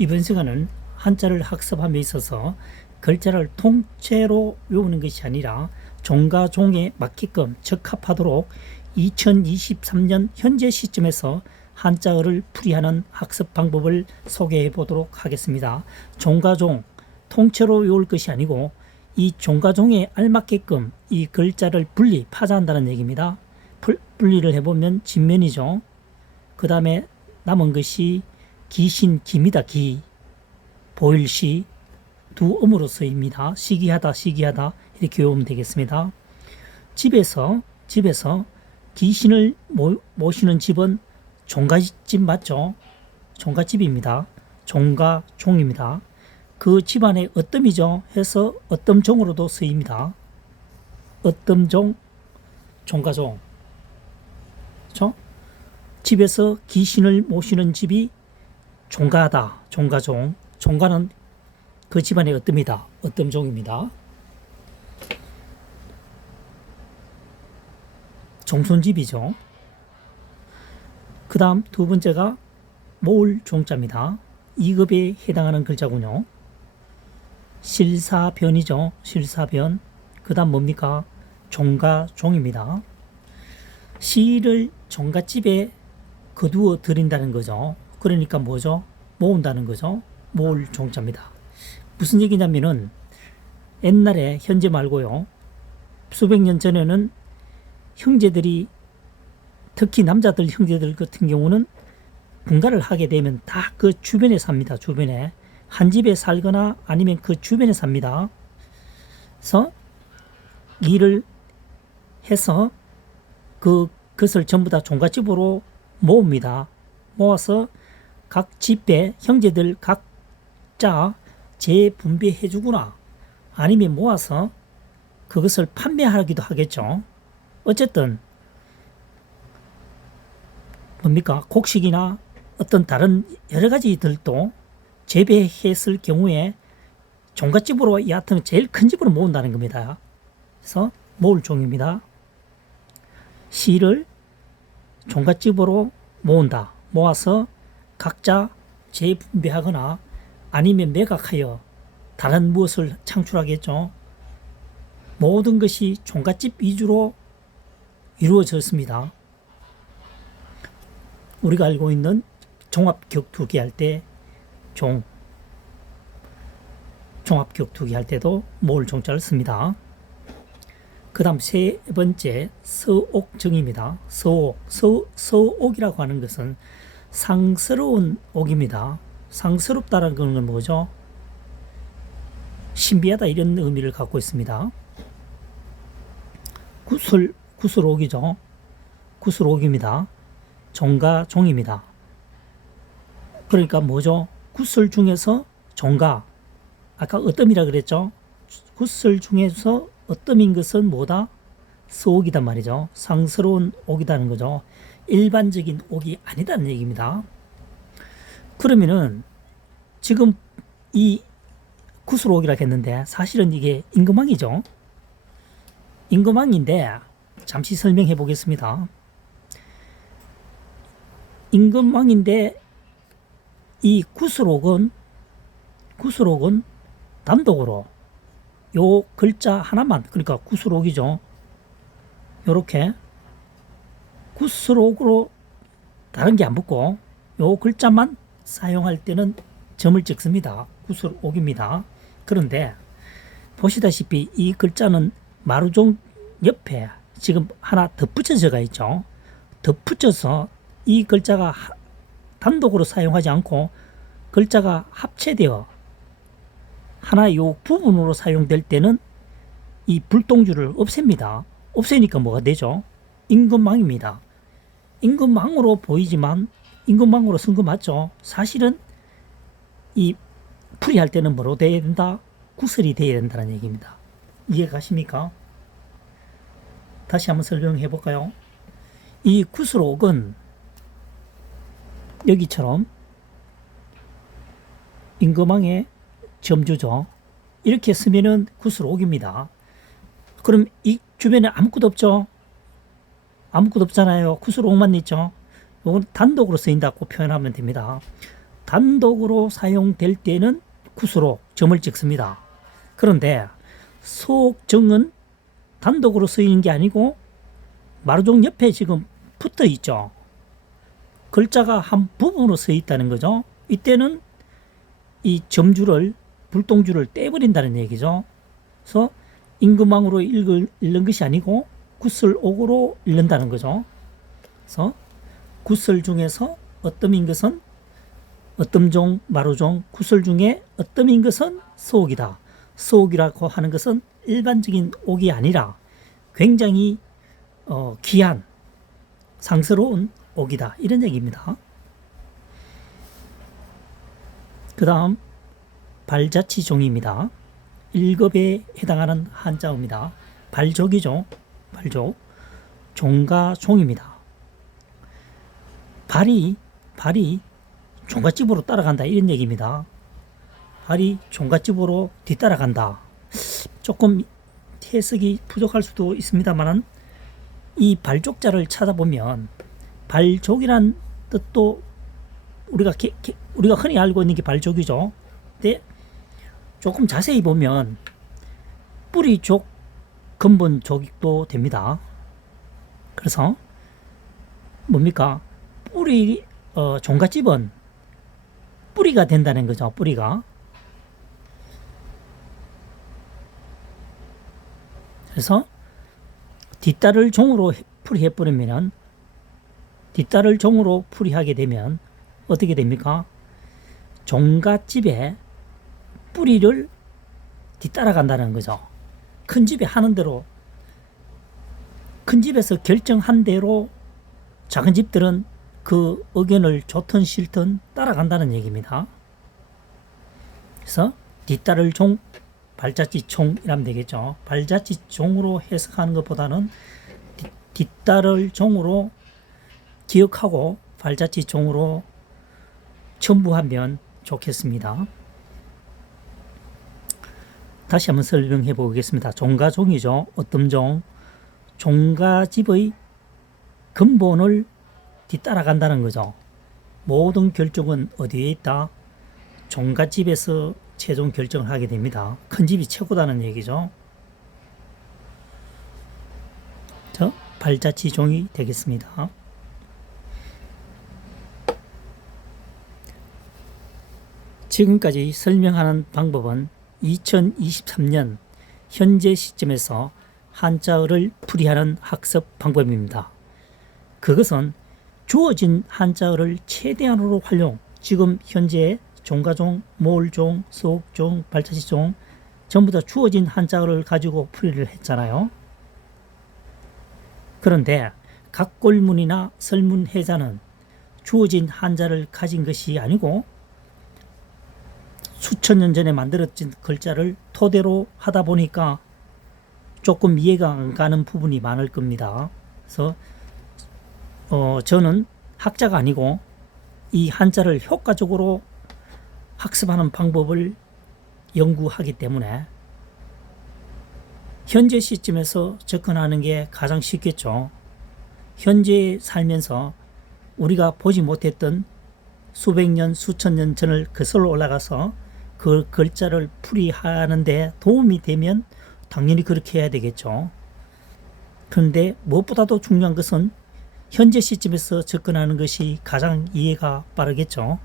이번 시간은 한자를 학습함에 있어서 글자를 통째로 외우는 것이 아니라 종과 종에 맞게끔 적합하도록 2023년 현재 시점에서 한자어를 풀이하는 학습 방법을 소개해 보도록 하겠습니다. 종과 종, 통째로 외울 것이 아니고 이 종과 종에 알맞게끔 이 글자를 분리, 파자한다는 얘기입니다. 분리를 해보면 진면이죠. 그 다음에 남은 것이 기신, 기입니다. 기. 보일시, 두 음으로 쓰입니다. 시기하다, 시기하다 이렇게 외우면 되겠습니다. 집에서 귀신을 모시는 집은 종갓집 맞죠? 종갓집입니다. 종가 종입니다. 그 집안의 어뜸이죠. 해서 어뜸종으로도 쓰입니다. 어뜸종, 종가종. 그렇죠? 집에서 귀신을 모시는 집이 종가다, 종가종. 종가는 그 집안의 어뜸이다, 어뜸종입니다. 종손집이죠. 그 다음 두 번째가 모을 종자입니다. 2급에 해당하는 글자군요. 실사변이죠. 실사변. 그 다음 뭡니까? 종가종입니다. 시를 종갓집에 거두어 드린다는 거죠. 그러니까 뭐죠? 모은다는 거죠. 모을 종자입니다. 무슨 얘기냐면은 옛날에, 현재 말고요, 수백 년 전에는 형제들이, 특히 남자들 형제들 같은 경우는 분가를 하게 되면 다 그 주변에 삽니다. 주변에 한 집에 살거나 아니면 그 주변에 삽니다. 그래서 일을 해서 그것을 전부 다 종갓집으로 모읍니다. 모아서 각 집에 형제들 각자 재분배해 주거나 아니면 모아서 그것을 판매하기도 하겠죠. 어쨌든 뭡니까? 곡식이나 어떤 다른 여러 가지들도 재배했을 경우에 종갓집으로, 여하튼 제일 큰 집으로 모은다는 겁니다. 그래서 모을 종입니다. 시를 종갓집으로 모은다. 모아서 각자 재분배하거나 아니면 매각하여 다른 무엇을 창출하겠죠. 모든 것이 종갓집 위주로 이루어졌습니다. 우리가 알고 있는 종합격투기 할 때 종합격투기 할 때도 모을 종자를 씁니다. 그 다음 세 번째 서옥정입니다. 서옥이라고 하는 것은 상스러운 옥입니다. 상스럽다는 건 뭐죠? 신비하다 이런 의미를 갖고 있습니다. 구슬옥이죠. 구슬옥입니다. 종가 종입니다. 그러니까 뭐죠? 구슬 중에서 종가, 아까 어뜸이라 그랬죠? 구슬 중에서 어뜸인 것은 뭐다? 서옥이단 말이죠. 상스러운 옥이라는 거죠. 일반적인 옥이 아니다는 얘기입니다. 그러면은 지금 이 구슬옥이라고 했는데 사실은 이게 임금왕이죠. 임금왕인데 잠시 설명해 보겠습니다. 임금왕인데 이 구슬옥은 단독으로 요 글자 하나만, 그러니까 구슬옥이죠. 요렇게 구슬옥으로 다른 게 안 붙고 요 글자만 사용할 때는 점을 찍습니다. 구슬옥입니다. 그런데 보시다시피 이 글자는 마루종 옆에 지금 하나 덧붙여져가 있죠. 덧붙여서 이 글자가 단독으로 사용하지 않고 글자가 합체되어 하나의 요 부분으로 사용될 때는 이 불동주를 없앱니다. 없애니까 뭐가 되죠? 임금망입니다. 임금망으로 보이지만 임금망으로 쓴 거 맞죠? 사실은 이 풀이할 때는 뭐로 돼야 된다? 구슬이 돼야 된다는 얘기입니다. 이해 가십니까? 다시 한번 설명해 볼까요? 이 구슬옥은 여기처럼 임금왕의 점주죠. 이렇게 쓰면은 구슬옥입니다. 그럼 이 주변에 아무것도 없죠? 아무것도 없잖아요. 구슬옥만 있죠? 이건 단독으로 쓰인다고 표현하면 됩니다. 단독으로 사용될 때는 굿으로 점을 찍습니다. 그런데 소옥정은 단독으로 쓰이는 게 아니고 마루종 옆에 지금 붙어 있죠. 글자가 한 부분으로 써 있다는 거죠. 이때는 이 점줄을, 불똥줄을 떼버린다는 얘기죠. 그래서 임금왕으로 읽는 것이 아니고 굿을 옥으로 읽는다는 거죠. 그래서 굿을 중에서 어뜸인 것은 어뜸종, 마루종, 굿을 중에 어뜸인 것은 소옥이다. 소옥이라고 하는 것은 일반적인 옥이 아니라 굉장히 귀한, 상스러운 옥이다. 이런 얘기입니다. 그 다음 발자취종입니다. 1급에 해당하는 한자어입니다. 발족이죠. 발족. 종과 종입니다. 발이 종갓집으로 따라간다. 이런 얘기입니다. 발이 종갓집으로 뒤따라간다. 조금 해석이 부족할 수도 있습니다만 이 발족자를 찾아보면 발족이란 뜻도 우리가 흔히 알고 있는 게 발족이죠. 근데 조금 자세히 보면 뿌리족, 근본족도 됩니다. 그래서 뭡니까? 종갓집은 뿌리가 된다는 거죠. 뿌리가. 그래서 뒷달을 종으로 풀이해버리면, 뒷달을 종으로 풀이하게 되면 어떻게 됩니까? 종갓집에 뿌리를 뒤따라간다는 거죠. 큰 집에 하는 대로, 큰 집에서 결정한 대로 작은 집들은 그 의견을 좋든 싫든 따라간다는 얘기입니다. 그래서 뒷달을 종, 발자취 종이라면 되겠죠. 발자취 종으로 해석하는 것보다는 뒷달을 종으로 기억하고 발자취 종으로 첨부하면 좋겠습니다. 다시 한번 설명해 보겠습니다. 종과 종이죠. 어떤 종? 종과 집의 근본을 뒤따라간다는 거죠. 모든 결정은 어디에 있다? 종과 집에서 최종 결정을 하게 됩니다. 큰 집이 최고다는 얘기죠. 발자취 종이 되겠습니다. 지금까지 설명하는 방법은 2023년 현재 시점에서 한자어를 풀이하는 학습 방법입니다. 그것은 주어진 한자어를 최대한으로 활용, 지금 현재 종가종, 모을종, 소옥종, 발자취종 전부 다 주어진 한자어를 가지고 풀이를 했잖아요. 그런데 각골문이나 설문해자는 주어진 한자를 가진 것이 아니고 수천 년 전에 만들어진 글자를 토대로 하다 보니까 조금 이해가 안 가는 부분이 많을 겁니다. 그래서 저는 학자가 아니고 이 한자를 효과적으로 학습하는 방법을 연구하기 때문에 현재 시점에서 접근하는 게 가장 쉽겠죠. 현재 살면서 우리가 보지 못했던 수백 년, 수천 년 전을 거슬러 올라가서 그 글자를 풀이하는 데 도움이 되면 당연히 그렇게 해야 되겠죠. 그런데 무엇보다도 중요한 것은 현재 시점에서 접근하는 것이 가장 이해가 빠르겠죠.